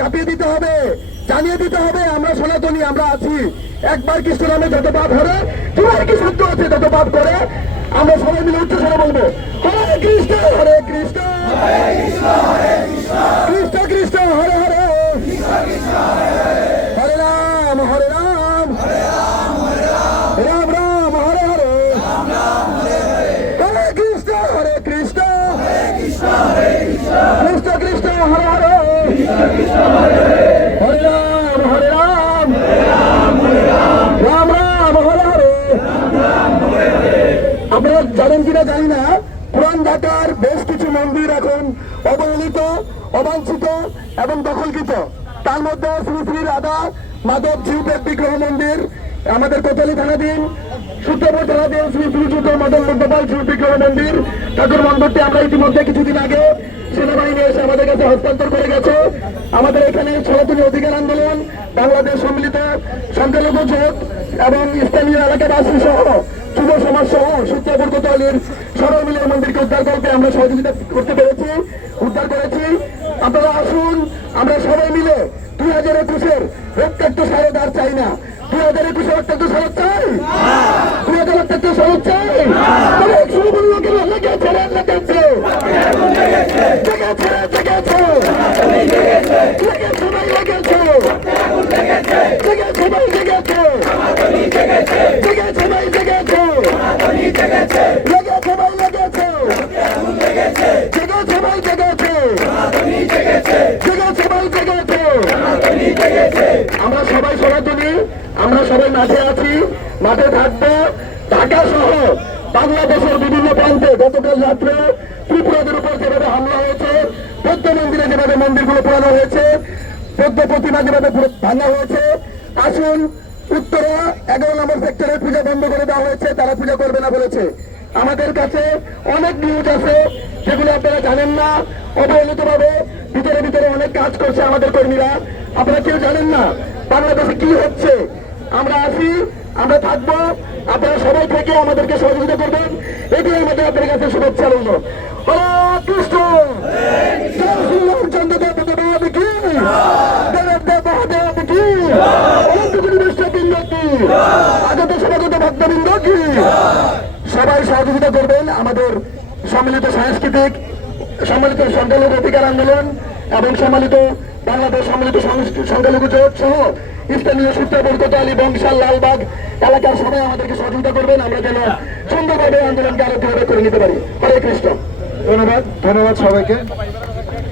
কাঁপিয়ে দিতে হবে, জানিয়ে দিতে হবে, আমরা সনাতনী, আমরা আছি। একবার কৃষ্ণ নামে যত পাপ হবে তোমার কি শুদ্ধ আছে যত পাপ করে, আমরা সবাই মিলে উচ্চ স্বরে বলব, হরে কৃষ্ণ হরে কৃষ্ণ। কৃষ্ণ কৃষ্ণ হরে হরে হরে রাম হরে রাম রাম রাম হরে হরে হরে কৃষ্ণ হরে কৃষ্ণ কৃষ্ণ কৃষ্ণ হরে হরে হরে রাম হরে রাম রাম রাম হরে হরে জানেন কিনা জানি না, পুরান ঢাকার বেশ কিছু মন্দির এখন অবহেলিত, অবাঞ্ছিত এবং দখলকৃত। তার মধ্যে শ্রী শ্রী রাধা মাধব জিউপের বিগ্রহ মন্দির, আমাদের কোতালি থানাধীন, সূত্রপুর থানাধীন শ্রী শ্রী শিব বিগ্রহ মন্দির, ঠাকুর মন্দিরটি আমরা ইতিমধ্যে কিছুদিন আগে সেনাবাহিনী এসে আমাদের কাছে হস্তান্তর করে গেছে। আমাদের এখানে সনাতনী অধিকার আন্দোলন, বাংলাদেশ সম্মিলিত সংখ্যালঘু জোট এবং স্থানীয় এলাকাবাসী সহ যুব সমাজ সহ সূত্রপুর কোতোয়ালির সবাই মিলে মন্দিরকে উদ্ধার করতে আমরা সহযোগিতা করতে পেরেছি, উদ্ধার করেছি। আপনারা আসুন, আমরা সবাই মিলে দুই হাজার একুশের রক্তাক্ত সারদ আর চাই না। দুই হাজার একুশে রক্তাক্ত সারদ চাই? দুই হাজার রক্তাক্ত সারদ চাই? লেগেছে জেগেছে আমরা সবাই সনাতনী, আমরা সবাই মাঠে আছি, মাঠে থাকব। ঢাকা সহ বাংলাদেশের বিভিন্ন প্রান্তে গতকাল রাত্রে ত্রিপুরাদের উপর যেভাবে হামলা হয়েছে, বৌদ্ধ মন্দিরে যেভাবে মন্দিরগুলো পোড়ানো হয়েছে, বৌদ্ধ প্রতিমা যেভাবে ভাঙা হয়েছে আসুন, উত্তরা এগারো নম্বর সেক্টরের পূজা বন্ধ করে দেওয়া হয়েছে, তারা পূজা করবে না বলেছে। আমাদের কাছে অনেক নিউজ আছে যেগুলো আপনারা জানেন না। অবহেলিত ভাবে ভিতরে ভিতরে অনেক কাজ করছে আমাদের কর্মীরা। আপনারা কেউ জানেন না বাংলাদেশে কি হচ্ছে? আমরা আসি আমরা থাকব, আপনারা সবাই থেকে আমাদেরকে সহযোগিতা করবেন। এটাই আমাদের আপনাদের কাছে শুভেচ্ছা রইল কৃষ্ণ জয় শ্রী দেব দেব কি? দেব দেব দেব কি অনন্তগুরু বিশ্ববৃন্দ কি? আগত সমাগত ভক্তবৃন্দ কি সবাই সহযোগিতা করবেন আমাদের সম্মিলিত সাংস্কৃতিক, সম্মিলিত সংখ্যালঘু অধিকার আন্দোলন এবং সম্মিলিত বাংলাদেশ সম্মিলিত সংখ্যালঘু জোট সহ স্থানীয় সূত্রপুর কোতালি বংশাল, লালবাগ এলাকার সবাই আমাদেরকে সহযোগিতা করবেন। আমরা যেন সুন্দরভাবে আন্দোলনকে আরও করে নিতে পারি। হরে কৃষ্ণ। ধন্যবাদ। ধন্যবাদ সবাইকে।